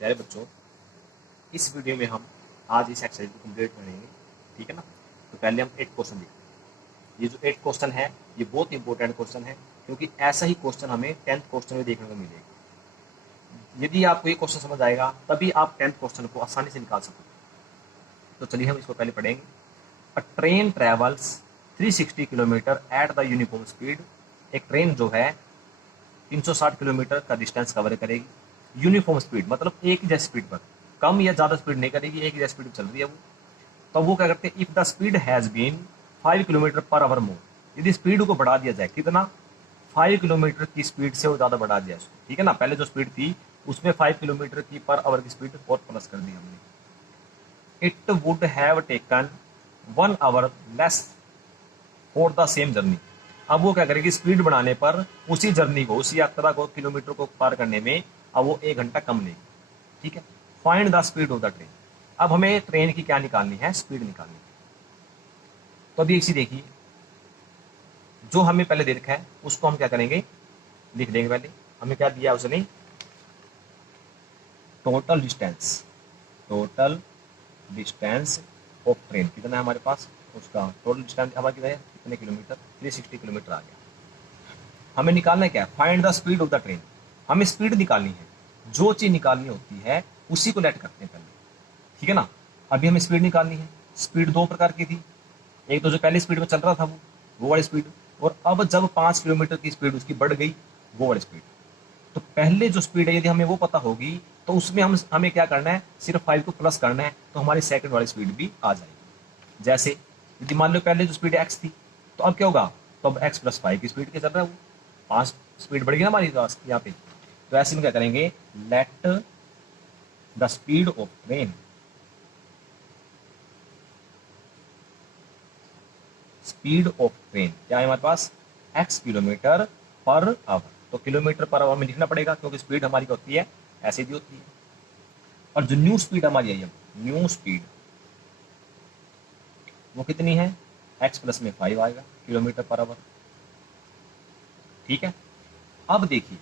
प्यारे बच्चों, इस वीडियो में हम आज इस एक्सरसाइज को कंप्लीट करेंगे। ठीक है ना। तो पहले हम 8 क्वेश्चन देखेंगे। ये जो 8 क्वेश्चन है ये बहुत इंपॉर्टेंट क्वेश्चन है, क्योंकि ऐसा ही क्वेश्चन हमें 10th क्वेश्चन में देखने को मिलेगा। यदि आपको ये क्वेश्चन समझ आएगा तभी आप 10th क्वेश्चन को आसानी से निकाल सकते हैं। तो चलिए हम इसको पहले पढ़ेंगे। अ train travels 360 kilometre at the uniform speed. एक ट्रेन जो है 360 किलोमीटर का डिस्टेंस कवर करेगी यूनिफॉर्म स्पीड, मतलब एक ही जैसी स्पीड पर, कम या ज्यादा स्पीड नहीं करेगी, एक ही जैसी स्पीड चल रही है वो। तो वो क्या करते हैं, if the speed has been 5 kilometer per hour more, यदि स्पीड को बढ़ा दिया जाए, कितना, 5 किलोमीटर की स्पीड से वो ज्यादा बढ़ा दिया उसको। ठीक है ना, पहले जो स्पीड थी उसमें 5 किलोमीटर की पर आवर की स्पीड और प्लस कर दी हमने। It would have taken 1 hour less for the same journey. अब वो क्या करेगी, स्पीड बढ़ाने पर उसी जर्नी को, उसी यात्रा को, किलोमीटर को पार करने में अब वो 1 घंटा कम लेगी। ठीक है। Find the speed of the train. अब हमें ट्रेन की क्या निकालनी है, स्पीड निकालनी है। तो अभी इसी देखिए, जो हमें पहले दे रखा है उसको हम क्या करेंगे, लिख देंगे। पहले हमें क्या दिया उसने, total distance, total distance of train कितना है हमारे पास, उसका टोटल डिस्टेंस हमारा कितना है, कितने किलोमीटर, 360 किलोमीटर आ गया। हमें निकालना है क्या, find the speed of the train. हमें स्पीड निकालनी है, जो चीज निकालनी होती है उसी को लेट करते हैं पहले। ठीक है ना। अभी हमें स्पीड निकालनी है। स्पीड 2 प्रकार की थी, एक तो जो पहली स्पीड में चल रहा था वो वाली स्पीड, और अब जब 5 किलोमीटर की स्पीड उसकी बढ़ गई, वो वाली स्पीड। तो पहले जो स्पीड है यदि हमें वो पता होगी तो उसमें हमें क्या करना है, सिर्फ 5 को प्लस करना है, तो हमारी सेकंड वाली स्पीड भी आ जाएगी। जैसे यदि मान लो पहले जो स्पीड एक्स थी, तो अब क्या होगा, तो अब एक्स प्लस 5 की स्पीड के चल रहा है वो, 5 स्पीड बढ़ गई ना हमारी यहाँ पे। तो ऐसे में क्या करेंगे, let the speed of train, speed of train क्या है हमारे पास, x किलोमीटर पर आवर। तो किलोमीटर पर आवर में लिखना पड़ेगा, क्योंकि स्पीड हमारी होती है ऐसे भी होती है। और जो न्यू स्पीड हमारी आई है, न्यू स्पीड वो कितनी है, x प्लस में 5 आएगा किलोमीटर पर आवर। ठीक है। अब देखिए,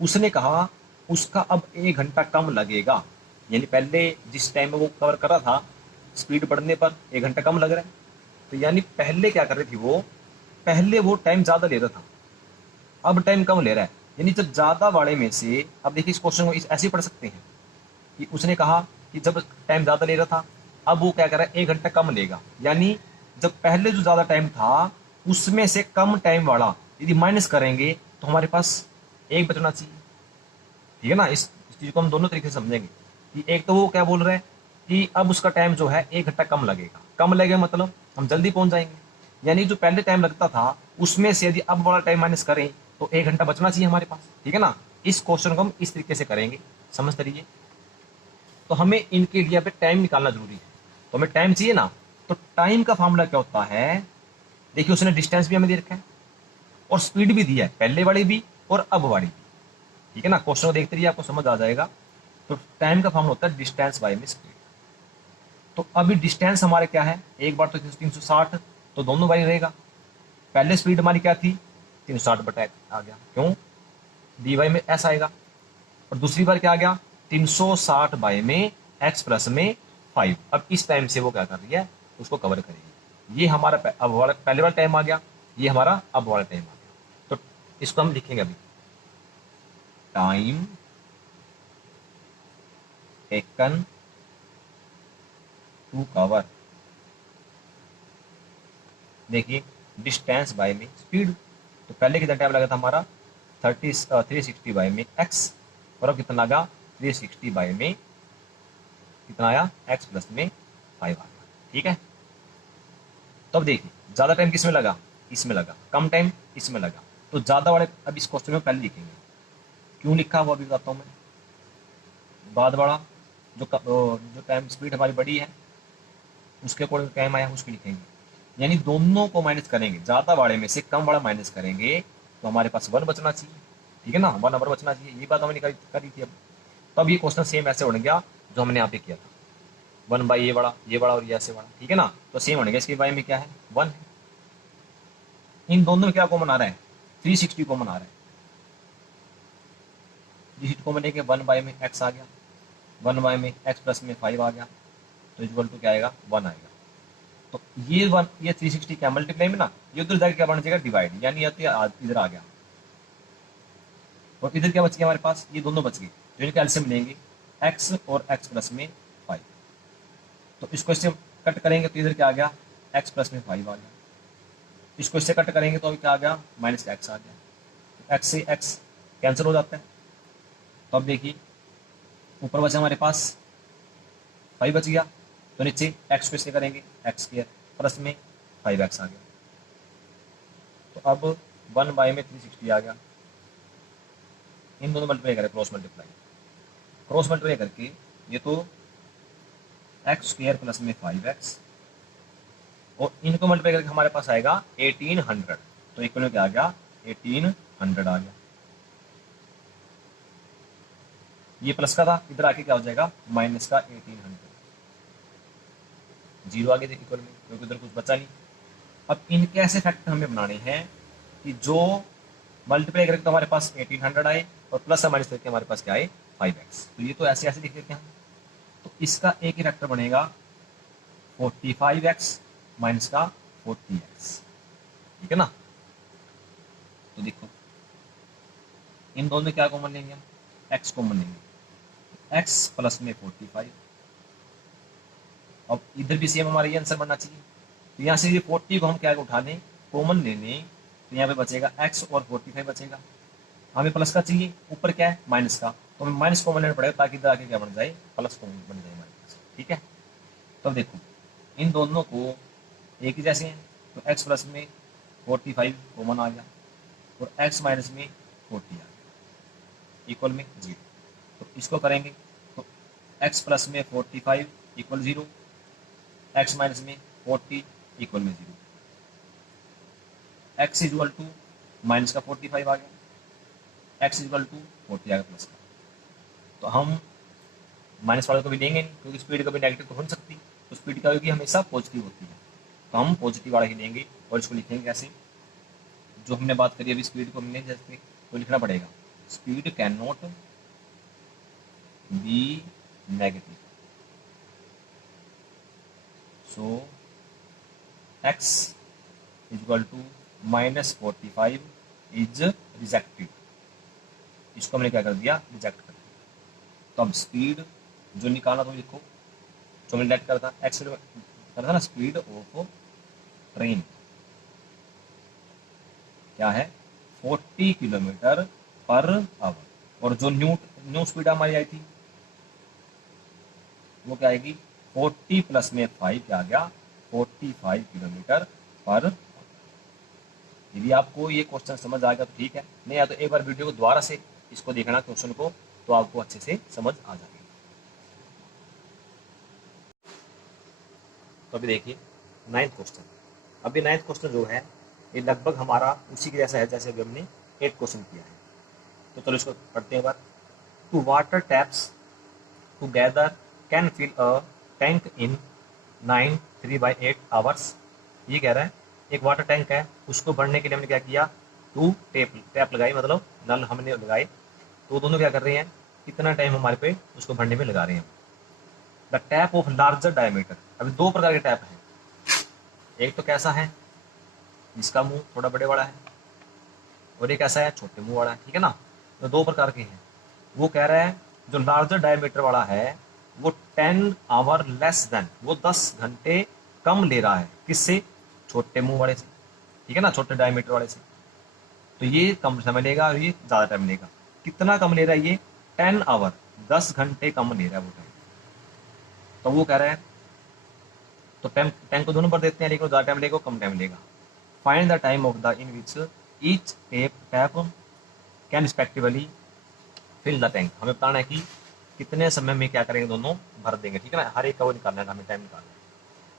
उसने कहा उसका अब 1 घंटा कम लगेगा, यानी पहले जिस टाइम में वो कवर कर रहा था, स्पीड बढ़ने पर 1 घंटा कम लग रहा है। तो यानी पहले क्या कर रही थी वो, पहले वो टाइम ज्यादा ले रहा था, अब टाइम कम ले रहा है। यानी जब ज्यादा वाले में से, अब देखिए इस क्वेश्चन को ऐसे ही पढ़ सकते हैं कि उसने कहा कि जब टाइम ज्यादा ले रहा था, अब वो क्या कर रहा है, 1 घंटा कम लेगा। यानी जब पहले जो ज्यादा टाइम था उसमें से कम टाइम वाला यदि माइनस करेंगे तो हमारे पास 1 बचना चाहिए। ठीक है ना। इस चीज को हम दोनों तरीके से समझेंगे कि एक तो वो क्या बोल रहे हैं कि अब उसका टाइम जो है 1 घंटा कम लगेगा। कम लगेगा मतलब हम जल्दी पहुंच जाएंगे, यानी जो पहले टाइम लगता था उसमें से यदि अब वाला टाइम माइनस करें तो 1 घंटा बचना चाहिए हमारे पास। ठीक है ना। इस क्वेश्चन को हम इस तरीके से करेंगे, समझते रहिए। तो हमें इनके लिए पे टाइम निकालना जरूरी है। तो हमें टाइम चाहिए ना, तो टाइम का फॉर्मूला क्या होता है, देखिए उसने डिस्टेंस भी हमें दे रखा है और स्पीड भी दी है, पहले वाली भी और अब वाली भी। ठीक है ना। क्वेश्चन को देखते रहिए, आपको समझ आ जाएगा। तो टाइम का फॉर्मूला होता है डिस्टेंस बाय में स्पीड। तो अभी डिस्टेंस हमारे क्या है, एक बार तो 360, तो दोनों बारी रहेगा। पहले स्पीड हमारी क्या थी, 360 बटा आ गया, क्यों, डी वाई में एस आएगा। और दूसरी बार क्या आ गया, 360 बाय में एक्स प्लस में 5। अब इस टाइम से वो क्या कर रही है, उसको कवर करेगी। ये हमारा अब वाला पहले वाला टाइम आ गया, ये हमारा अब वाला टाइम आ गया। तो इसको हम लिखेंगे अभी, टाइम टेकन टू कवर, देखिए डिस्टेंस बाय में स्पीड। तो पहले कितना टाइम लगा था हमारा 360 बाय में एक्स, और अब कितना लगा 360 बाय में कितना आया, एक्स प्लस में 5 आ गया। ठीक है। तो अब देखिए ज्यादा टाइम किस में लगा, इसमें लगा, कम टाइम इसमें लगा। तो ज्यादा वाले अब इस क्वेश्चन में पहले लिखेंगे, क्यों लिखा वो अभी बताता हूं मैं। बाद वाला जो टाइम स्पीड हमारी बड़ी है उसके अकॉर्डिंग टाइम आया उसको लिखेंगे। यानी दोनों को माइनस करेंगे, ज्यादा वाले में से कम वाला माइनस करेंगे तो हमारे पास 1 बचना चाहिए। ठीक है ना, 1 नंबर बचना चाहिए, ये बात हमने करी थी। अब तो अब ये क्वेश्चन सेम ऐसे बन गया जो हमने यहाँ पे किया था, 1 बाई ये बड़ा और ये ऐसे बड़ा। ठीक है ना। तो सेम बनेगा, इसके बारे में क्या है, 1 है। इन दोनों में क्या कॉमन आ रहा है, 360 कॉमन आ रहा है। 360 कॉमन लेके 1 बाई में एक्स आ गया, 1y में x प्लस में 5 आ गया, तो इक्वल टू क्या आएगा, 1 आएगा। तो ये 1, ये 360 क्या मल्टीप्लाई में ना, ये उधर जाके क्या बन जाएगा, डिवाइड, यानी इधर आ गया। और इधर क्या बच गया हमारे पास, ये दोनों बच गए, जो इनके एलसीएम लेंगे x और x प्लस में 5। तो इसको इससे कट करेंगे तो इधर क्या आ गया, x प्लस में 5 आ गया। इसको इससे कट करेंगे तो अभी क्या आ गया, माइनस x आ गया। x से x कैंसिल हो जाता है। तो अब देखिए ऊपर बचा हमारे पास 5 बच गया, तो नीचे x को इससे करेंगे x स्क्वायर प्लस में 5x आ गया। तो अब 1 में 360 आ गया। इन दोनों मल्टीप्लाई करें, क्रॉस मल्टीप्लाई, क्रॉस मल्टीप्लाई करके ये तो एक्स स्क्वायर प्लस में 5x, और इनको मल्टीप्लाई करके हमारे पास आएगा 1800। तो इक्वल में क्या आ गया, 1800 आ गया। ये प्लस का था, इधर आके क्या हो जाएगा, माइनस का 1800, जीरो आगे थे इक्वल में, क्योंकि उधर कुछ बचा नहीं। अब इनके ऐसे फैक्टर हमें बनाने हैं कि जो मल्टीप्लाई करके तो हमारे पास 1800 आए, और प्लस माइनस करके हमारे पास क्या आए, 5x। तो ये तो ऐसे ऐसे लिख देते हैं हम। तो इसका एक ही फैक्टर बनेगा 45x माइनस का 40x, ठीक है ना। तो देखो इन दोनों में क्या कॉमन लेंगे हम, x कॉमन लेंगे, x प्लस में 45। अब इधर भी सेम हमारा ये आंसर बनना चाहिए। तो यहाँ से ये 40 को हम क्या उठा लें, कॉमन ले लें, तो यहाँ पे बचेगा x और 45 बचेगा। हमें प्लस का चाहिए, ऊपर क्या है, माइनस का, तो हमें माइनस कॉमन लेना पड़ेगा ताकि इधर आके क्या बन जाए, प्लस कॉमन बन जाए हमारे पास, ठीक है। तो देखो इन दोनों को एक ही जैसे हैं, तो x प्लस में 45 कॉमन आ गया, और x माइनस में 40 आ गया, इक्वल में 0। तो इसको करेंगे तो x प्लस में 45 इक्वल 0, x माइनस में 40 इक्वल में 0, x इक्वल टू माइनस का 45 आ गया, x इक्वल टू 40 आ गया प्लस का। तो हम माइनस वाले को भी लेंगे नहीं, क्योंकि स्पीड कभी नेगेटिव तो हो नहीं सकती, तो स्पीड का होगी हमेशा पॉजिटिव होती है, तो हम पॉजिटिव वाला ही लेंगे। और इसको लिखेंगे कैसे, जो हमने बात करी अभी स्पीड को हमने जैसे, तो लिखना पड़ेगा speed can not be negative, so x equal to minus 45 is rejected. इसको हमने क्या कर दिया, रिजेक्ट कर दिया। तो अब स्पीड जो निकालना तो लिखो, जो हमने लेट करा था, एक्स करा था ना, स्पीड ऑफ ट्रेन क्या है, 40 किलोमीटर पर आवर। और जो न्यू स्पीड हमारी आई थी वो क्या आएगी, 40 प्लस में 5 क्या आ गया, 45 किलोमीटर पर। यदि आपको ये क्वेश्चन समझ आ गया तो ठीक है, नहीं या तो एक बार वीडियो को दोबारा से इसको देखना क्वेश्चन को, तो आपको अच्छे से समझ आ जाएगी। तो अभी देखिए 9th क्वेश्चन। अभी 9th क्वेश्चन जो है ये लगभग हमारा उसी के जैसा है जैसे अभी हमने 8 क्वेश्चन किया है। तो चलो इसको पढ़ते हैं एक बार। Two water taps together can fill a tank in 9 3/8 hours. ये कह रहा है एक वाटर टैंक है, उसको भरने के लिए हमने क्या किया, 2 टैप लगाई, मतलब नल हमने लगाए। तो दोनों क्या कर रहे हैं, कितना टाइम हमारे पे उसको भरने में लगा रहे हैं। The tap of larger diameter, अभी दो प्रकार के टैप हैं। एक तो कैसा है जिसका मुंह थोड़ा बड़े वाला है, और एक ऐसा है छोटे मुंह वाला है, ठीक है ना। तो दो प्रकार के हैं। वो कह रहा है जो लार्जर डायमीटर वाला है वो 10 आवर लेस देन, वो 10 घंटे कम ले रहा है, किससे, छोटे मुंह वाले से, ठीक है ना, छोटे डायमीटर वाले से। तो ये कम समय लेगा और ये ज्यादा टाइम लेगा। कितना कम ले रहा है ये, 10 आवर, 10 घंटे कम ले रहा है वो टाइम। तो वो कह रहा है, तो टाइम को दोनों पर देते हैं, लेकिन ज्यादा टाइम लेगा कम टाइम लेगा। Find the time of the in which each tap can respectively fill the tank. हमें बताना है कि कितने समय में क्या करेंगे, दोनों भर देंगे, ठीक है ना। हर एक का वो निकालना है, हमें टाइम निकालना है।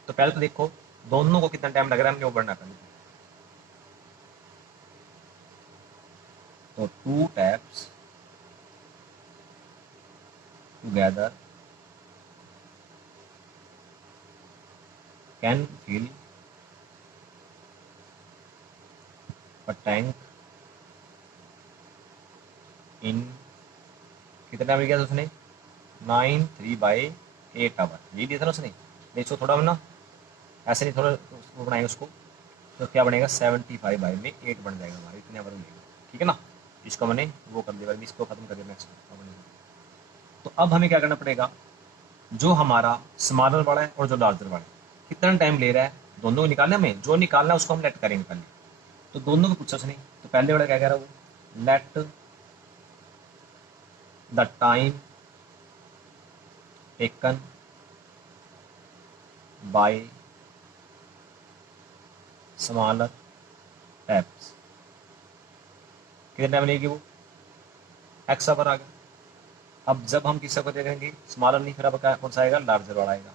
तो पहले तो देखो दोनों को कितना टाइम लग रहा है, हमने वो बढ़ना पहले। तो 2 taps together can fill a tank in, कितना टाइम लिया था उसने, 93/8 आवर, ये दिया था ना उसने। देखो थोड़ा ना ऐसे नहीं, थोड़ा वो बनाएंगे उसको, तो क्या बनेगा 75/8 बन जाएगा हमारा, इतने आवर मिलेगा। ठीक है ना, इसको मैंने वो कर दिया, इसको खत्म कर दिया नेक्स्ट। तो अब हमें क्या करना पड़ेगा, जो हमारा स्मॉलर वाला है और जो लार्जर वाला है कितना टाइम ले रहा है, दोनों को निकालने में, जो निकालना है उसको हम लेट करेंगे पहले। तो दोनों को पूछा उसने, तो पहले वाला क्या कह रहा है वो, let the time taken by smaller taps, कितने टाइम लेगी वो, एक्स आवर आ गया। अब जब हम किसका देखेंगे स्मॉलर नहीं, फिर अब क्या कौन सा आएगा, लार्जर वाला आएगा,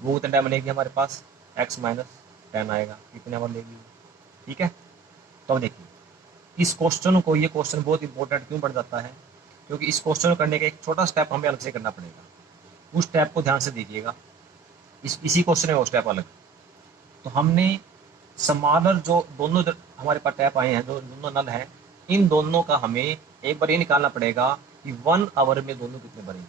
वो कितने टाइम लेगी हमारे पास, x-10 आएगा, कितने आवर लेगी। ठीक है, तो अब देखिए इस क्वेश्चन को, ये क्वेश्चन बहुत इंपॉर्टेंट क्यों बन जाता है, क्योंकि इस क्वेश्चन को करने का एक छोटा स्टेप हमें अलग से करना पड़ेगा। उस स्टेप को ध्यान से देखिएगा, इसी क्वेश्चन में वो स्टेप अलग। तो हमने स्मॉलर जो दोनों हमारे पास टैप आए हैं, जो दोनों नल हैं, इन दोनों का हमें एक बार ये निकालना पड़ेगा कि 1 आवर में दोनों कितने भरेंगे।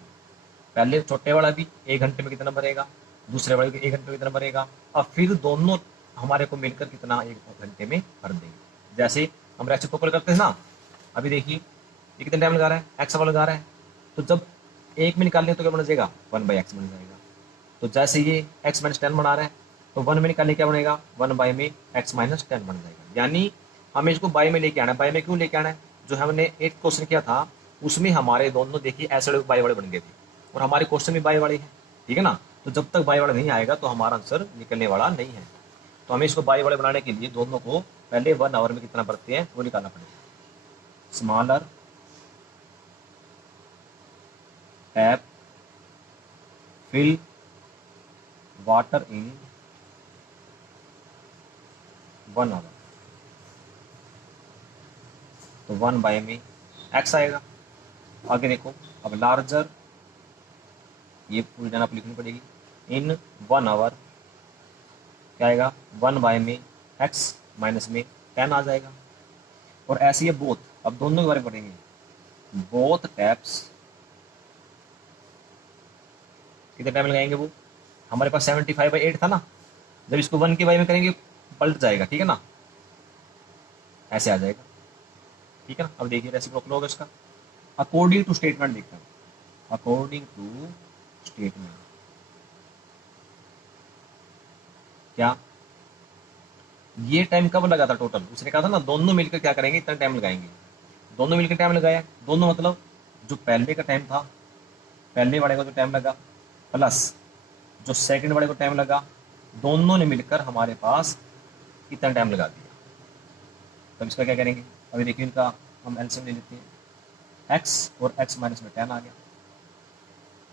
पहले छोटे वाला भी 1 घंटे में कितना भरेगा, दूसरे वाले भी 1 घंटे में कितना भरेगा, और फिर दोनों हमारे को मिलकर कितना 1 घंटे में भर देंगे। जैसे हम रेसिप्रोकल करते हैं ना, अभी देखिए ये कितना टाइम लगा रहा है, एक्स आवर लगा रहा है, तो जब एक में निकालेंगे तो क्या बन जाएगा, 1/x बन जाएगा। तो जैसे ये x-10 बना रहा है, तो 1 में निकालने क्या बनेगा, 1 में x-10 बन जाएगा। यानी हमें इसको बाई में लेके आना है। बाई में क्यों लेके आना है, जो हमने एक क्वेश्चन किया था उसमें हमारे दोनों देखिए ऐसे वाले बाई वाले बन गए थे, और हमारे क्वेश्चन में बाई वाले हैं। ठीक है ना, तो जब तक बाई वाला नहीं आएगा तो हमारा आंसर निकलने वाला नहीं है। तो हमें इसको बाई वाले बनाने के लिए दोनों को पहले 1 आवर में कितना भरते हैं वो निकालना पड़ेगा। Smaller tap fill water in 1 hour, तो 1 में एक्स आएगा। आगे देखो, अब लार्जर, ये पूरी जन आप लिखनी पड़ेगी, इन 1 आवर क्या आएगा, 1 में एक्स माइनस में 10 आ जाएगा। और ऐसे ही बोथ, अब दोनों के बारे में पढ़ेंगे, बोथ टैप्स कितने टाइम लगाएंगे वो, हमारे पास 75/8 था ना, जब इसको 1 के बाई में करेंगे पलट जाएगा। ठीक है ना, ऐसे आ जाएगा। ठीक है ना, अब देखिए रेसिप्रोकल होगा इसका, अकॉर्डिंग टू स्टेटमेंट देखते हैं, अकॉर्डिंग टू स्टेटमेंट क्या, ये टाइम कब लगा था टोटल, उसने कहा था ना दोनों मिलकर क्या करेंगे, इतना टाइम लगाएंगे। दोनों मिलकर टाइम लगाया, दोनों मतलब जो पहले का टाइम था, पहले वाले को जो टाइम लगा प्लस जो सेकंड वाले को टाइम लगा, दोनों ने मिलकर हमारे पास कितना टाइम लगा दिया। तब इसका क्या करेंगे, अभी देखिए इनका हम एलसीएम ले लेते हैं, x और x-10 आ गया,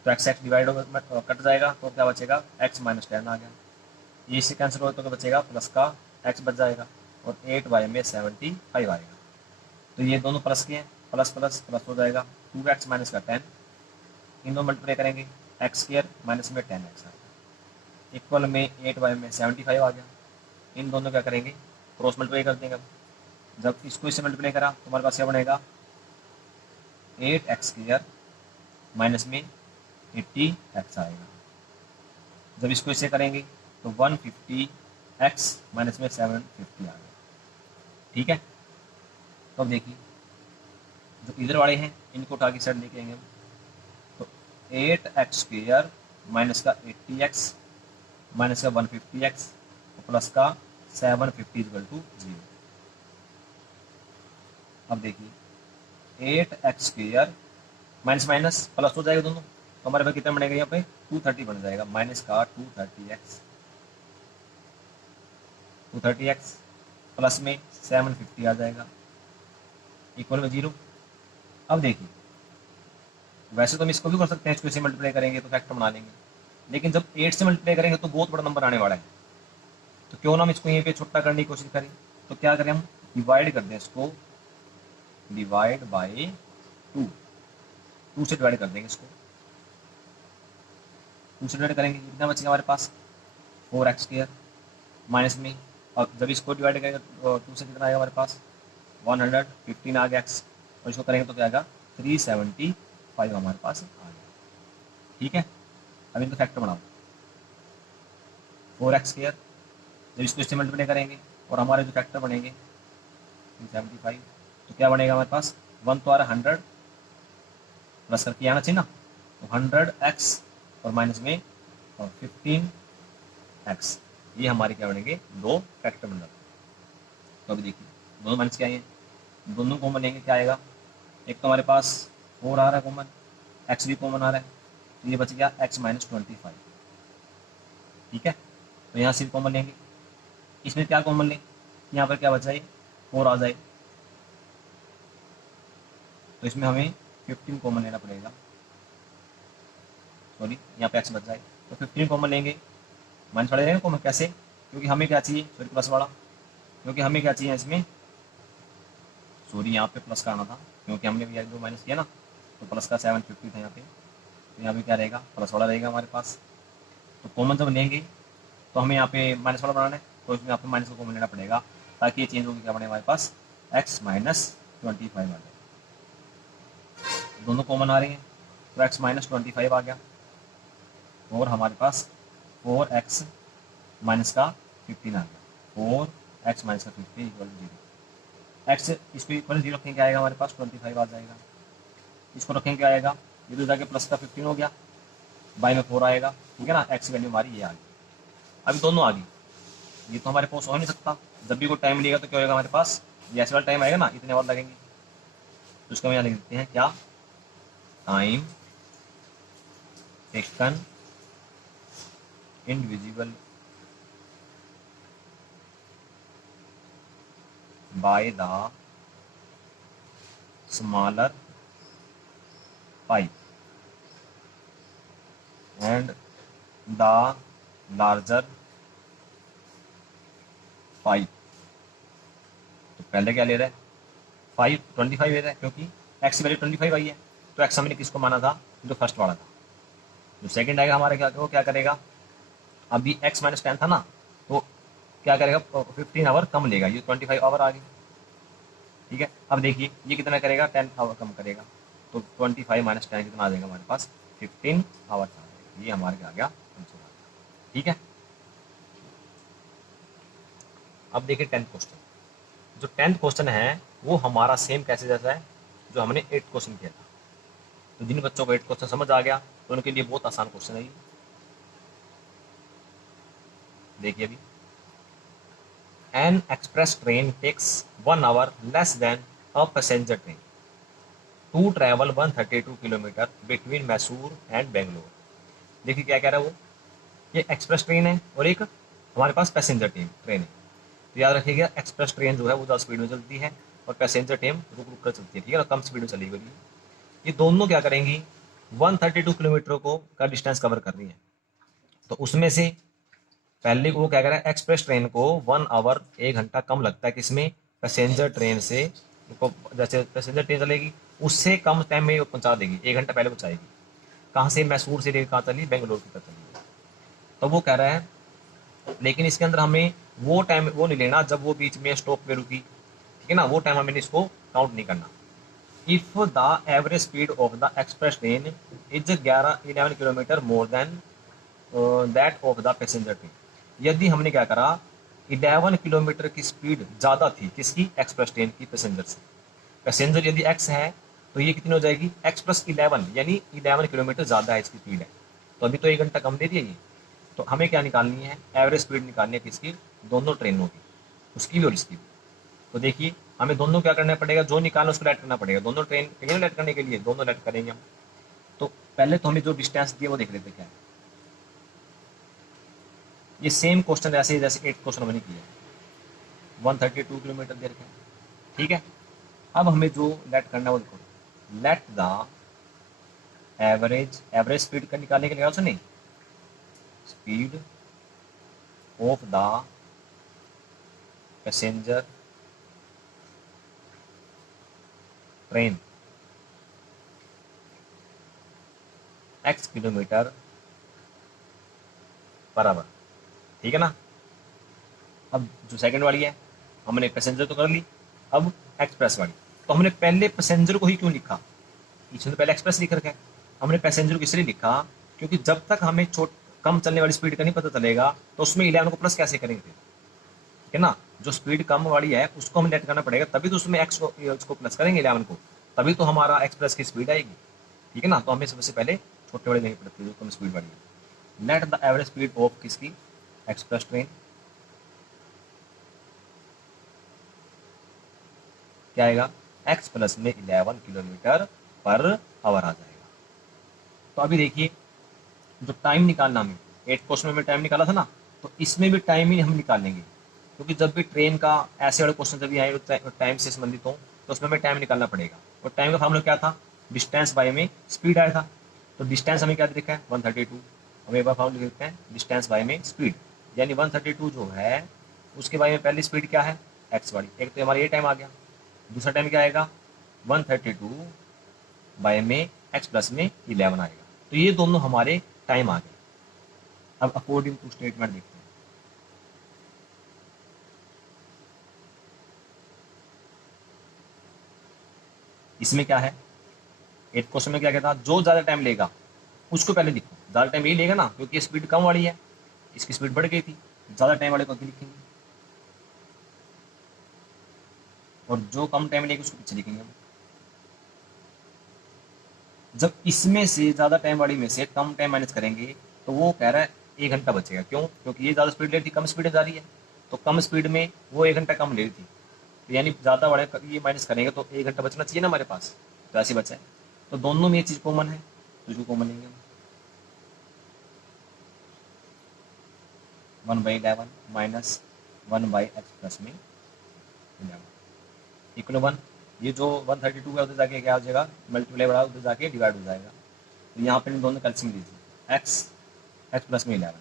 तो x x डिवाइड होगा कट जाएगा, तो क्या बचेगा, x-10 आ गया। ये इससे कैंसिल हो तो क्या बचेगा, प्लस का x बच जाएगा, और 8y में 75 आएगा। तो ये दोनों प्लस के हैं, प्लस प्लस प्लस हो जाएगा, 2x माइनस का 10, इन दोनों मल्टीप्लाई करेंगे, x² माइनस में 10x आएगा, इक्वल में 8y में 75 आ गया। इन दोनों क्या करेंगे, क्रॉस मल्टीप्लाई कर देंगे। जब इसको इससे मल्टीप्लाई करा तो हमारे पास क्या बनेगा, 8x² माइनस में 80x आएगा। जब इसको इससे करेंगे तो 150x माइनस में 750 आ गया। ठीक है, तो अब देखिए जो इधर वाले हैं इनको उठा के साइड लेके आएंगे हम, तो 8x² माइनस का 80x माइनस का 150x प्लस का 750 इक्वल टू 0। अब देखिए 8x² माइनस माइनस प्लस हो जाएगा दोनों, तो हमारे पास कितना बनेगा यहाँ पे 230 बन जाएगा, माइनस का 230x प्लस में 750 आ जाएगा, इक्वल में 0। अब देखिए वैसे तो हम इसको भी कर सकते हैं, इसको इसे मल्टीप्लाई करेंगे तो फैक्टर बना लेंगे, लेकिन जब 8 से मल्टीप्लाई करेंगे तो बहुत बड़ा नंबर आने वाला है, तो क्यों ना हम इसको यहीं पे छोटा करने की कोशिश करें। तो क्या करें, हम डिवाइड कर दें इसको, डिवाइड बाय 2 से डिवाइड कर देंगे इसको, 2 से डिवाइड करेंगे कितना बचेगा हमारे पास, 4x² माइनस में, और जब इसको डिवाइड करेंगे तो 2 से कितना आएगा हमारे पास 115 आ गया x, और इसको करेंगे तो क्या आएगा 375 5 हमारे पास आ गया। ठीक है, अब इनको फैक्टर बनाओ। 4x², जब इसको इससे मल्टीप्लाई करेंगे और हमारे जो फैक्टर बनेंगे 375, तो क्या बनेगा हमारे पास, 1 तो आ रहा है 100 प्लस करके आना चाहिए ना, तो 100x और माइनस में और 15x, ये हमारे क्या बनेंगे, दो फैक्टर बन जाते हैं। तो अभी देखिए दोनों माइनस क्या आए हैं, दोनों कॉमन लेंगे, क्या आएगा, एक तो हमारे पास 4 आ रहा है कॉमन, x भी कॉमन आ रहा है, तो ये बच गया x माइनस 25। ठीक है, तो यहाँ से भी कॉमन लेंगे, इसमें क्या कॉमन लें, यहाँ पर क्या बच जाए, 4 आ जाए, तो इसमें हमें 15 कॉमन लेना पड़ेगा, सॉरी यहाँ पे x बच जाए, तो 15 कॉमन लेंगे, माइनस वाले रहेंगे कॉमन, कैसे, क्योंकि हमें क्या चाहिए, सॉरी प्लस वाला, क्योंकि हमें क्या चाहिए इसमें, सॉरी यहाँ पे प्लस का आना था, क्योंकि हमने भी जो माइनस किया ना, तो प्लस का 750 था यहाँ पे, तो यहाँ पे क्या रहेगा, प्लस वाला रहेगा हमारे पास। तो कॉमन जब लेंगे तो हमें यहाँ पे माइनस वाला बनाना है, तो इसमें यहाँ पे माइनस को कॉमन लेना पड़ेगा, ताकि ये चेंज होगी, क्या बने हमारे पास x माइनस 25 आ जाए, दोनों कॉमन आ रहे हैं, तो x माइनस 25 आ गया, और हमारे पास 4x माइनस का 15 आ गया, 4x माइनस का 50 इक्वल 0, x इसको इक्वल 0 रखेंगे, आएगा हमारे पास 25 आ जाएगा, इसको रखेंगे आएगा, ये तो जाके प्लस का 15 हो गया, बाई में 4 आएगा, ठीक है ना, x की वैल्यू हमारी ये आ गई। अभी दोनों आ गई, ये तो हमारे पास हो नहीं सकता, जब भी कोई टाइम लेगा तो क्या होगा हमारे पास, ये ऐसे वाला टाइम आएगा ना, इतने और लगेंगे, तो उसका हम यहाँ लिख देते हैं क्या, time taken individual by the smaller pipe and the larger pipe. तो पहले क्या ले रहा है, 25 ले रहा है, क्योंकि x की वैल्यू 25 आई है, तो x हमने किसको माना था, जो फर्स्ट वाला था, जो सेकंड आएगा हमारे क्या, वो क्या करेगा, अभी x माइनस 10 था ना, तो क्या करेगा, 15 आवर कम लेगा, ये 25 आवर आ गई। ठीक है, अब देखिए ये कितना करेगा, 10 आवर कम करेगा, तो 25 माइनस 10 कितना आ जाएगा हमारे पास, 15 आवर आ जाएगा, ये हमारे क्या आ गया आंसर आ गया। ठीक है, अब देखिए 10th क्वेश्चन, जो 10th क्वेश्चन है वो हमारा सेम कैसे जैसा है जो हमने 8th क्वेश्चन किया था, तो जिन बच्चों को 8th क्वेश्चन समझ आ गया तो उनके लिए बहुत आसान क्वेश्चन है ये। देखिए अभी, an express train takes 1 hour less than a passenger train to travel 132 kilometre between Mysore and Bangalore. देखिए क्या कह रहा है वो, ये एक्सप्रेस ट्रेन है और एक हमारे पास पैसेंजर ट्रेन है, तो याद रखिएगा एक्सप्रेस ट्रेन जो है वो ज़्यादा स्पीड में चलती है और पैसेंजर ट्रेन रुक रुक कर चलती है, ठीक है ना, कम स्पीड में चलेगी। ये दोनों क्या करेंगी, 132 किलोमीटर को का डिस्टेंस कवर कर रही है, तो उसमें से पहले वो क्या कर रहा है, एक्सप्रेस ट्रेन को 1 आवर 1 घंटा कम लगता है किसमें, पैसेंजर ट्रेन से, को जैसे पैसेंजर ट्रेन चलेगी उससे कम टाइम में पहुंचा देगी, 1 घंटा पहले पहुंचाएगी। कहाँ से, मैसूर से लेकर कहाँ चली, बेंगलोर की तरफ चली। तो वो कह रहा है, लेकिन इसके अंदर हमें वो टाइम वो नहीं लेना जब वो बीच में स्टॉप पे रुकी, ठीक है ना, वो टाइम हमें इसको काउंट नहीं करना। If the average speed of the express train is 11 kilometre more than that of the passenger train, यदि हमने क्या करा, 11 किलोमीटर की स्पीड ज़्यादा थी किसकी, एक्सप्रेस ट्रेन की पैसेंजर से, पैसेंजर यदि x है तो ये कितनी हो जाएगी, x प्लस 11, यानी 11 किलोमीटर ज़्यादा है इसकी स्पीड है, तो अभी तो 1 घंटा कम दे दिया ये, तो हमें क्या निकालनी है, एवरेज स्पीड निकालनी है किसकी, दोनों ट्रेनों की, उसकी भी और इसकी भी। तो देखिए हमें दोनों क्या करना पड़ेगा, जो निकालना उसको ऐड करना पड़ेगा, दोनों ट्रेन ट्रेन ऐड करने के लिए दोनों ऐड करेंगे हम। तो पहले तो हमें जो डिस्टेंस दिए वो देख लेते क्या है, ये सेम क्वेश्चन ऐसे ही जैसे 8 क्वेश्चन हमने किया, 132 किलोमीटर दे रखे, ठीक है। अब हमें जो लेट करना है वो देखो, लेट द एवरेज स्पीड का निकालने के लिए नहीं, speed of the passenger train x kilometre per our, ठीक है ना। अब जो सेकंड वाली है हमने पैसेंजर तो कर ली, अब एक्सप्रेस वाली, तो हमने पहले पैसेंजर को ही क्यों लिखा, इसमें तो पहले एक्सप्रेस लिख रखा है। हमने पैसेंजर को इसलिए लिखा क्योंकि जब तक हमें कम चलने वाली स्पीड का नहीं पता चलेगा तो उसमें 11 को प्लस कैसे करेंगे फिर, ठीक है ना। जो स्पीड कम वाली है उसको हमें लेट करना पड़ेगा, तभी तो उसमें एक्स को उसको प्लस करेंगे 11 को, तभी तो हमारा एक्सप्रेस की स्पीड आएगी, ठीक है ना। तो हमें सबसे पहले छोटे वाले लेनी पड़ती है जो कम स्पीड वाली है। Let the average speed of किसकी, एक्सप्रेस ट्रेन, क्या आएगा, एक्स प्लस में 11 किलोमीटर पर आवर आ जाएगा। तो अभी देखिए जो टाइम निकालना हमें 8 क्वेश्चन में टाइम निकाला था ना, तो इसमें भी टाइम ही हम निकालेंगे, क्योंकि जब भी ट्रेन का ऐसे वाले क्वेश्चन जब भी आए टाइम से संबंधित हो तो उसमें हमें टाइम निकालना पड़ेगा। और टाइम का फॉर्मूला क्या था, डिस्टेंस बाय में स्पीड आया था। तो डिस्टेंस हमें क्या दिखा है 132, हम एक बार फॉर्मूला लिख देते हैं, डिस्टेंस बाय में स्पीड, यानी 132 जो है उसके बारे में पहली स्पीड क्या है एक्स वाली। एक तो हमारा ये टाइम आ गया, दूसरा टाइम क्या आएगा 132 बाय में एक्स प्लस में 11 आएगा। तो ये दोनों हमारे टाइम आ गए। अब अकॉर्डिंग टू स्टेटमेंट देखते हैं। इसमें क्या है, एट क्वेश्चन में क्या कहता है, जो ज्यादा टाइम लेगा उसको पहले लिखो। ज्यादा टाइम ये लेगा ना क्योंकि स्पीड कम वाली है, इसकी स्पीड बढ़ गई थी, ज्यादा टाइम वाले को आगे लिखेंगे, और जो कम टाइम लेगी उसको पीछे लिखेंगे हम। जब इसमें से ज्यादा टाइम वाली में से कम टाइम माइनस करेंगे तो वो कह रहा है 1 घंटा बचेगा। क्यों, क्योंकि ये ज्यादा स्पीड ले रही थी, कम स्पीड जा रही है, तो कम स्पीड में वो 1 घंटा कम ले रही थी, तो यानी ज्यादा वाले ये माइनस करेंगे तो 1 घंटा बचना चाहिए ना हमारे पास, तो ऐसे बचा है। तो दोनों में ये चीज कॉमन है, तो इसको कॉमन लेंगे हम। 1/11 माइनस 1/x प्लस में 11 इक्वल 1। ये जो 132 है उधर जाके क्या हो जाएगा, मल्टीप्लाई बढ़ा उधर जाके डिवाइड हो जाएगा। तो यहाँ पर इन दोनों कैल्सियम लीजिए, एक्स प्लस में 11,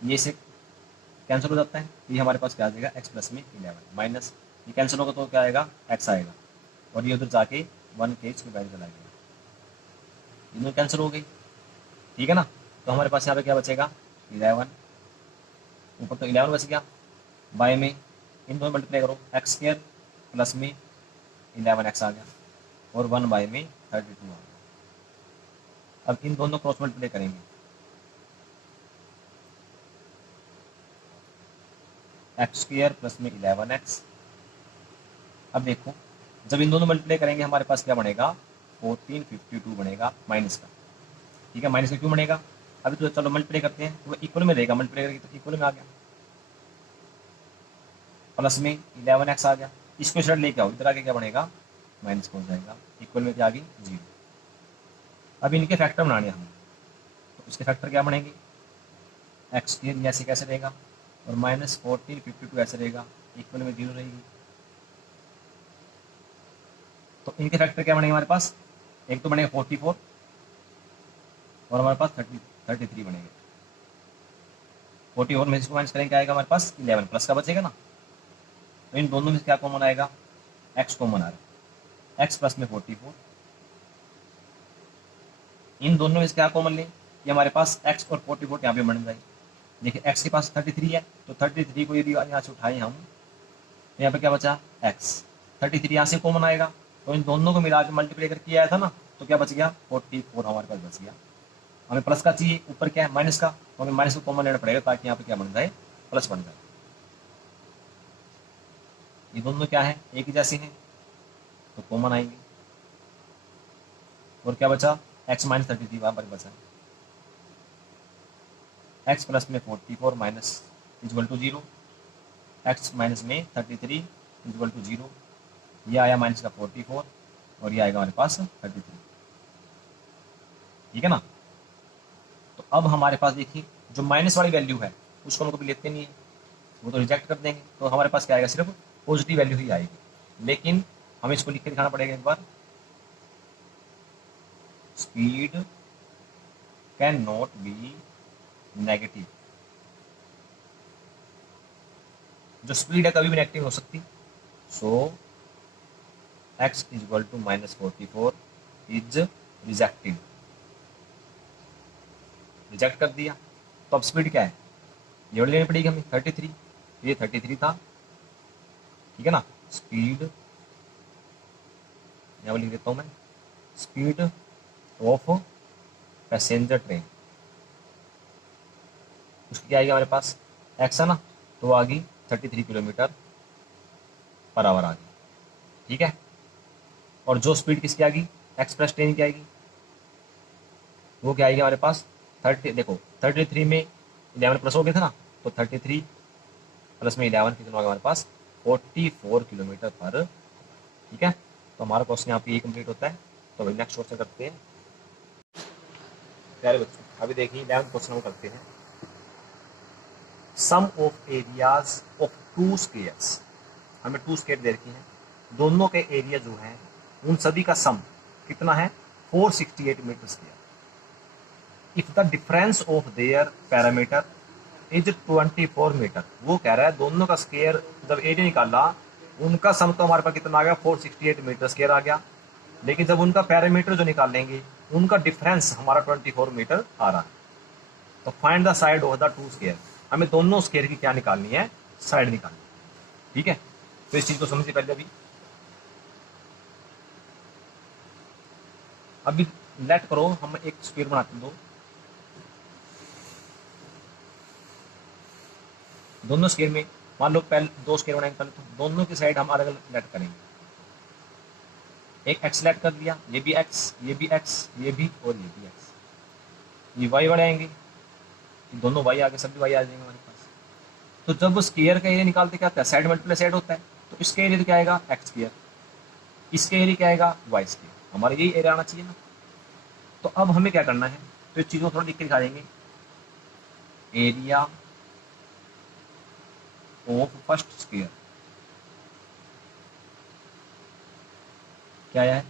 ये से कैंसिल हो जाता है, तो ये हमारे पास क्या आ जाएगा एक्स प्लस में 11 माइनस ये कैंसिल होगा तो क्या आएगा एक्स आएगा, और ये उधर जाके 1 के इसमें वैल्यू चला गया, ये कैंसिल हो गई, ठीक है ना। तो हमारे पास यहाँ पे क्या बचेगा 11, ऊपर तो 11 बच गया, बाय में इन दोनों मल्टीप्लाई करो, एक्स स्क्र प्लस में 11x आ गया, और 1 बाय में 32 आ गया। अब इन दोनों क्रॉस मल्टीप्लाई करेंगे, एक्स स्क्र प्लस में 11x। अब देखो जब इन दोनों मल्टीप्लाई करेंगे हमारे पास क्या बनेगा 1452 बनेगा माइनस का, ठीक है। माइनस का क्यों बनेगा, अभी तो चलो मल्टीप्लाई करते हैं, तो इक्वल में रहेगा, मल्टीप्लाई करेंगे तो इक्वल में आ गया, प्लस में 11x आ गया, इसको साइड लेके आओ, इधर आके क्या बनेगा माइनस का हो जाएगा, इक्वल में क्या आ गई 0। अब इनके फैक्टर बनाने हैं हमें, तो इसके फैक्टर क्या बनेंगे, एक्स स्क्र ऐसे कैसे रहेगा, और माइनस 1452 ऐसे रहेगा, इक्वल में 0 रहेगी। तो इनके फैक्टर क्या बनेंगे हमारे पास, एक तो बनेगा 44 और हमारे पास 33 बनेंगे। 44 में इसको माइनस करेंगे क्या आएगा हमारे पास 11 प्लस का बचेगा ना। तो इन दोनों में क्या कॉमन आएगा, एक्स कॉमन आ रहा है, एक्स प्लस में 44, इन दोनों में क्या कॉमन लें, ये हमारे पास एक्स और 44 यहाँ पे बन जाए। देखिए एक्स के पास 33 है, तो 33 को यदि यहाँ से उठाए हम तो यहाँ पे क्या बचा एक्स, 33 यहाँ से कॉमन आएगा, तो इन दोनों को मिला के मल्टीप्लाई करके आया था ना, तो क्या बच गया 44 हमारे पास बच गया। हमें प्लस का चाहिए, ऊपर क्या है माइनस का, तो हमें माइनस को कॉमन लेना पड़ेगा ताकि यहाँ पे क्या बन जाए प्लस बन जाए। ये दोनों क्या है एक ही जैसे हैं, तो कॉमन आएंगे, और क्या बचा एक्स माइनस 33 वहां पर बचा, एक्स प्लस में 44 minus equal to 0, x minus में 33 इक्वल टू 0, ये आया माइनस का 44 और ये आएगा हमारे पास 33, ठीक है ना। तो अब हमारे पास देखिए जो माइनस वाली वैल्यू है उसको हम कभी लेते नहीं है, वो तो रिजेक्ट कर देंगे, तो हमारे पास क्या आएगा सिर्फ पॉजिटिव वैल्यू ही आएगी। लेकिन हमें इसको लिख के दिखाना पड़ेगा एक बार, speed can not be negative, जो स्पीड है कभी भी नेगेटिव हो सकती, so x is equal to -44 is rejected, reject कर दिया। तो अब स्पीड क्या है ये वाली लेनी पड़ेगी हमें 33, ये 33 था, ठीक है ना। स्पीड यहाँ लिख देता हूं मैं, स्पीड ऑफ पैसेंजर ट्रेन, उसकी क्या आएगी हमारे पास, एक्स है ना, तो आ गई 33 किलोमीटर पर आवर आ गई, ठीक है। और जो स्पीड किसकी आ गई, एक्सप्रेस ट्रेन की आएगी, वो क्या आएगी हमारे पास 30, देखो 33 में 11 प्लस हो गया था ना, तो 33 प्लस में 11 कितना होगा हमारे पास 44 किलोमीटर पर, ठीक है। तो हमारा क्वेश्चन यहाँ पे ये कंप्लीट होता है। तो भाई नेक्स्ट क्वेश्चन करते हैं प्यारे बच्चों। अभी देखिए 11 क्वेश्चन हम करते हैं। Sum of areas of two squares, हमें टू स्क्वायर दे रखी है, दोनों के एरिया जो है उन सभी का सम कितना है 468 metre square. If the difference of their parameter is 24 metre, वो कह रहा है दोनों का स्क्वायर जब एरिया निकाला उनका सम तो हमारे पास कितना आ गया 468 मीटर स्क्वायर आ गया, लेकिन जब उनका पैरामीटर जो निकाल लेंगे उनका डिफरेंस हमारा 24 मीटर आ रहा है। तो find the side of the two square, हमें दोनों स्क्वायर की क्या निकालनी है, साइड निकालनी है, ठीक है। तो इस चीज को समझिए पहले। अभी लेट करो हम एक स्क्वायर बनाते हैं, दोनों स्क्वायर में मान लो पहले दो स्क्वायर बनाएंगे पहले, तो दोनों की साइड हम अलग अलग लेट करेंगे। एक एक्स लेट कर दिया, ये भी एक्स, ये भी एक्स, ये भी और ये भी एक्स, ये वाई बढ़ाएंगे, दोनों वाई आगे सभी वाई आ जाएंगे हमारे पास। तो जब स्क्वायर का एरिया निकालते क्या होता है, साइड मल्टीप्लाई साइड होता है, तो इसका एरिया क्या आएगा एक्स स्क्वायर, इसका एरिया क्या आएगा वाई स्क्वायर, हमारा यही एरिया आना चाहिए ना। तो अब हमें क्या करना है, तो इस चीज को थोड़ा लिख के दिखा देंगे। एरिया ऑफ फर्स्ट स्क्वायर क्या है,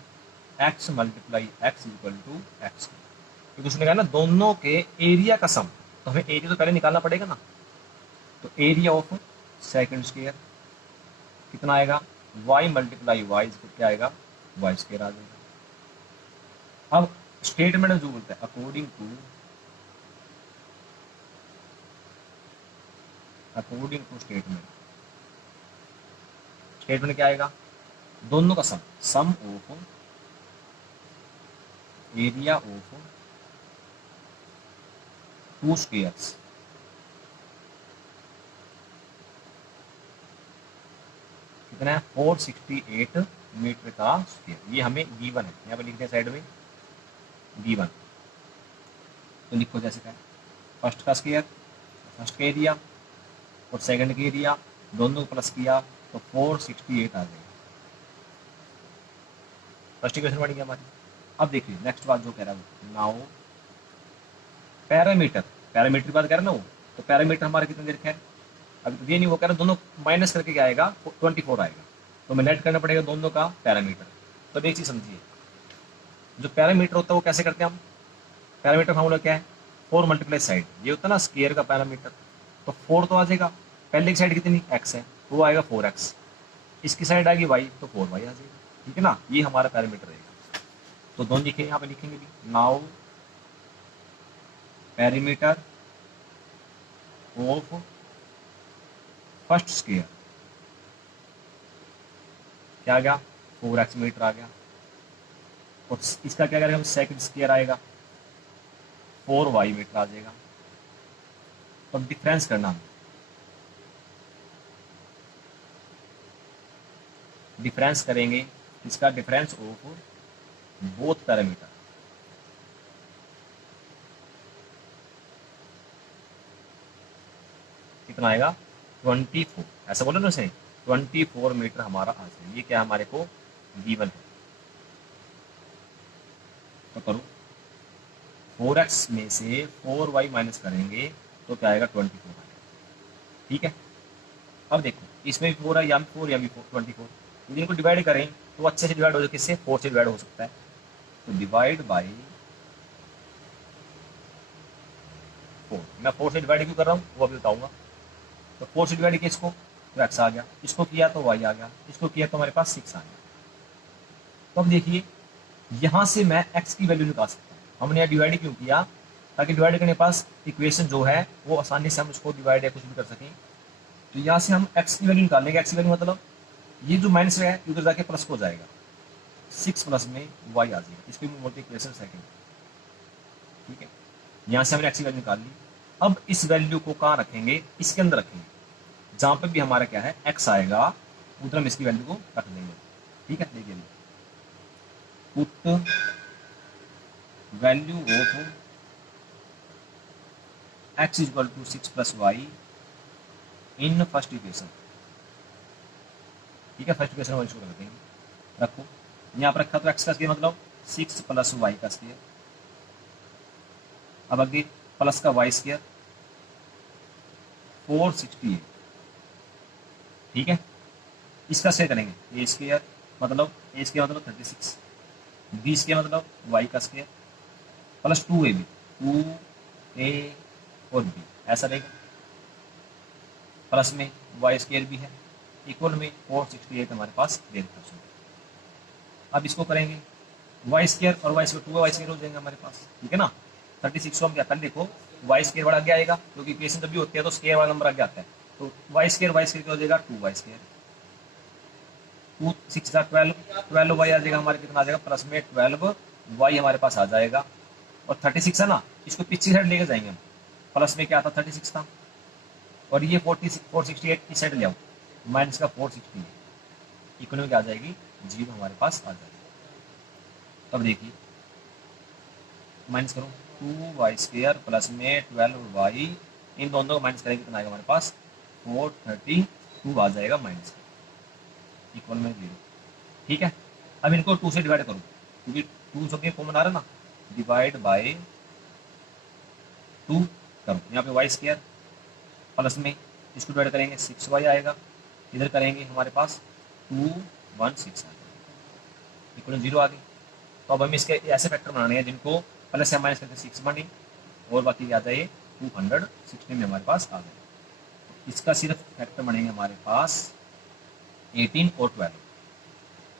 x multiply x equal to x, क्योंकि उसने कहा ना दोनों के एरिया का सम, तो हमें एरिया तो पहले निकालना पड़ेगा ना। तो एरिया ऑफ सेकंड स्क्वायर कितना आएगा, वाई मल्टीप्लाई वाई क्या आएगा, वाई स्क्वायर आ जाएगा। अब स्टेटमेंट जो बोलता है अकॉर्डिंग टू स्टेटमेंट, स्टेटमेंट क्या आएगा, दोनों का sum of area of two squares कितना है 468 मीटर का स्क्वायर। ये हमें गिवन है, यहाँ पे लिखते हैं साइड में गिवन, तो लिखो जैसे क्या, फर्स्ट का स्क्वायर, फर्स्ट का एरिया और सेकंड का एरिया दोनों को प्लस किया तो 468 आ जाएगा। फर्स्ट इक्वेशन बन गया हमारी। अब देखिए नेक्स्ट बात जो कह रहा है, नाउ पैरामीटर, पैरामीटर की बात कर रहे ना वो, तो पैरामीटर हमारा कितने देर है, अभी तो ये नहीं, वो कह रहे दोनों माइनस करके क्या आएगा 24 आएगा, तो हमें नेट करना पड़ेगा दोनों का पैरामीटर। तो एक चीज समझिए, जो पैरामीटर होता है वो कैसे करते हैं हम, पैरामीटर फॉर्मूला क्या है 4 मल्टीप्लाई साइड, ये होता है ना स्क्वायर का पैरामीटर, तो 4 तो आ जाएगा, पहले की साइड कितनी एक्स है तो वो आएगा 4x, इसकी साइड आएगी वाई तो 4y आ जाएगा, ठीक है ना, ये हमारा पैरामीटर रहेगा। तो दोनों लिखे यहाँ पे लिखेंगे भी, now parameter of first square क्या आ गया 4x मीटर आ गया, और इसका क्या करेंगे हम सेकंड स्क्वायर आएगा 4y मीटर आ जाएगा। तो डिफरेंस करना है, डिफरेंस करेंगे, इसका डिफरेंस ऑफ बोथ पैरामीटर कितना आएगा 24, ऐसा बोले ना उसे 24 मीटर हमारा आ जाए, ये क्या हमारे को गिवन है। तो करो 4x में से 4y माइनस करेंगे तो क्या आएगा 24 आएगा, ठीक है। अब देखो इसमें भी 4 है, या 4 या भी 24, यदि इनको डिवाइड करें तो अच्छे से डिवाइड हो जाए, किससे 4 से डिवाइड हो सकता है, तो डिवाइड बाई 4, मैं 4 से डिवाइड क्यों कर रहा हूँ वो अभी बताऊंगा। तो 4 से डिवाइड किया इसको तो x आ गया, इसको किया तो y आ गया, इसको किया तो हमारे पास 6 आ गया। तो अब देखिए यहां से मैं x की वैल्यू निकाल सकता हूँ, हमने यहाँ डिवाइड क्यों किया, ताकि डिवाइड करने के पास इक्वेशन जो है वो आसानी से हम उसको डिवाइड या कुछ भी कर सकें। तो यहाँ से हम x की वैल्यू निकालेंगे, x की वैल्यू मतलब ये जो माइनस है उधर जाके प्लस हो जाएगा, 6 प्लस में y आ जाएगा, इसको भी बोलते हैं इक्वेशन सेकंड। ठीक है, यहाँ से हमने x की वैल्यू निकाल ली। अब इस वैल्यू को कहाँ रखेंगे, इसके अंदर रखेंगे, जहाँ पे भी हमारा क्या है x आएगा उधर हम इसकी वैल्यू को रख देंगे। ठीक है, देखिए put value of x equal to 6 plus y in first equation. ठीक है, फर्स्ट इक्वेशन इसको रख देंगे। रखो, यहाँ पर रखा तो x का स्क्वायर मतलब 6 प्लस वाई का स्क्वायर। अब आगे प्लस का वाई स्क्वायर 468। ठीक है, इसका स्क्वायर करेंगे, ए स्क्वायर मतलब 36, बी स्क्वायर मतलब वाई का स्क्वायर प्लस 2ab, 2a और b ऐसा रहेगा। प्लस में वाई स्क्वायर भी है, इक्वल में 468 हमारे पास दे रखा है। अब इसको करेंगे वाई स्क्वायर और वाई स्क्वायर 2 वाई स्क्वायर हो जाएंगे हमारे पास। ठीक है ना, 36 को हम क्या कर, देखो वाई स्क्वायर वाला आगे आएगा, क्योंकि इक्वेशन जब भी होती है तो स्क्वायर वाला नंबर आगे आता है। तो वाई स्क्वायर क्या हो जाएगा, 2 वाई स्क्वायर, 2 6 12 वाई आ जाएगा हमारे, कितना आ जाएगा प्लस में 12 वाई हमारे पास आ जाएगा। और 36 है ना, इसको पीछे साइड लेके जाएंगे हम, प्लस में क्या था 36 था, और ये 468 की साइड ले आओ, माइनस का 468, इक्वल क्या आ जाएगी 0 हमारे पास आ जाएगी। तब देखिए माइनस करो 2 वाई स्क्वायर प्लस में 12 वाई, इन दोनों को माइनस करेंगे कितना आएगा हमारे पास 432 आ जाएगा माइनस, इक्वल में 0। ठीक है, अब इनको 2 से डिवाइड करो, क्योंकि 2 सब कॉमन आ रहा है ना, डिवाइड बाय 2 करो, यहाँ पे वाई स्क्वायर प्लस में इसको डिवाइड करेंगे 6 वाई आएगा, इधर करेंगे हमारे पास 216 आ जाएगा, इक्वल 0 आ गई। तो अब हमें इसके ऐसे फैक्टर बनाने हैं जिनको प्लस या माइनस करके 6 बनी, और बाकी आ जाए 216 में हमारे पास आ गए। तो इसका सिर्फ फैक्टर बनेंगे हमारे पास 18 और 12।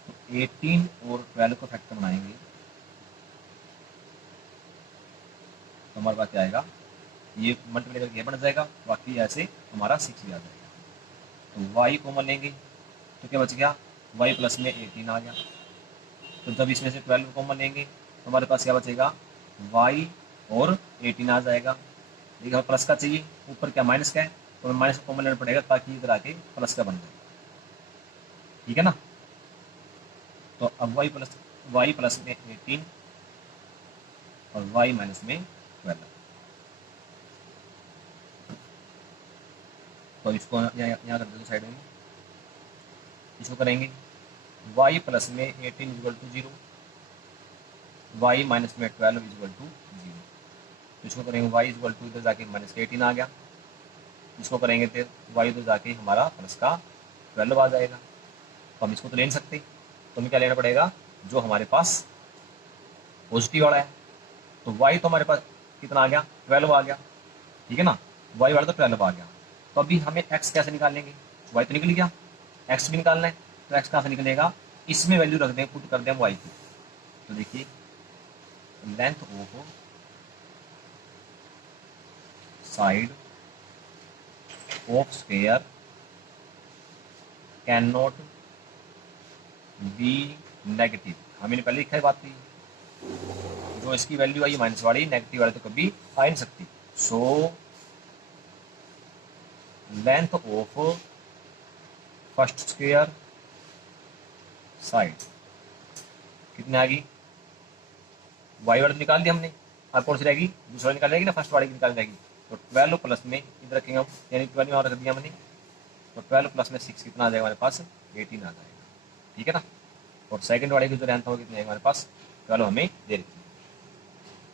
तो 18 और 12 को फैक्टर बनाएंगे तो हमारे पास क्या आएगा, ये मल्टीप्लाई करके बन जाएगा, बाकी ऐसे हमारा 6 भी आ जाएगा। तो वाई कॉमन लेंगे तो क्या बच गया, वाई प्लस में 18 आ गया। तो जब इसमें से 12 कॉमन लेंगे तो हमारे पास क्या बचेगा, y और 18 आ जाएगा। देखिए हमें प्लस का चाहिए, ऊपर क्या माइनस का है, तो माइनस का कॉमन लेना पड़ेगा ताकि इधर आके प्लस का बन जाए। ठीक है ना, तो अब y प्लस में 18 और y माइनस में 12। तो इसको यहाँ कर देते साइड में, इसको करेंगे y प्लस में 18 इक्वल टू 0, y माइनस में 12 इक्वल टू 0। तो इसको करेंगे y इक्वल टू, इधर जाके माइनस का 18 आ गया, इसको करेंगे फिर y इधर जाके हमारा प्लस का 12 आ जाएगा। तो हम इसको तो ले नहीं सकते, तो हमें क्या लेना पड़ेगा, जो हमारे पास पॉजिटिव वाला है। तो y तो हमारे पास कितना आ गया 12 आ गया। ठीक है ना, y वाला तो 12 आ गया। तो अभी हमें x कैसे निकाल लेंगे, y तो निकल गया, x भी निकालना है, तो x कहाँ से निकलेगा, इसमें वैल्यू रख दें, पुट कर दें y की। तो देखिए length of side of square can not be negative, हमने पहले लिखा है बात थी, जो इसकी वैल्यू आई माइनस वाली, नेगेटिव वाली तो कभी आ नहीं सकती। So length of first square side कितनी आ गई, वाई वाली निकाल दी हमने, अब कौन सी रहेगी, दूसरा निकाल जाएगी ना, फर्स्ट वाली की निकाल जाएगी। तो 12 प्लस में इधर रखेंगे हम, यानी 12 यहाँ रख दिया हमने, तो 12 प्लस में 6 कितना आ जाएगा हमारे पास 18 आ जाएगा। ठीक है ना, और सेकंड वाले की जो लेंथ होगी कितनी है हमारे पास 12 हमें दे रखी है।